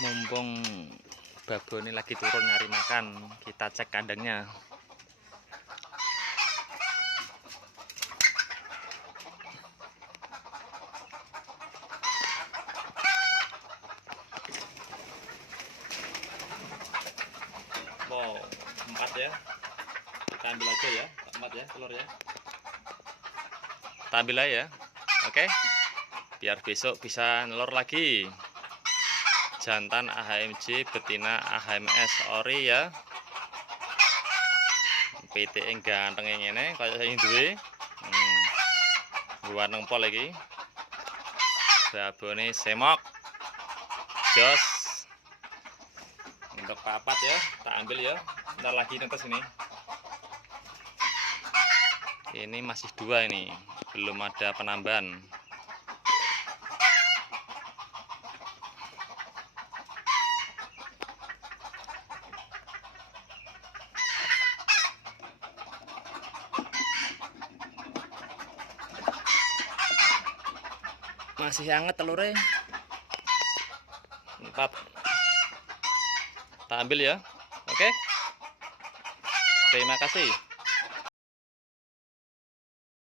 Mumpung babon ini lagi turun nyari makan, kita cek kandangnya. Wow, 4 ya. Kita ambil aja ya, 4 ya telur ya. Kita ambil aja ya. Oke. Biar besok bisa nelur lagi. Jantan AHMJ, betina AHMS ori ya. PT ganteng ngene kaya sing duwe. Gua nempol lagi. Babone semok. Jos. Untuk papat ya, tak ambil ya. Ntar lagi netes ini. Ini masih 2 ini, belum ada penambahan. Masih hangat telurnya. 4. Kita ambil ya. Oke. Terima kasih.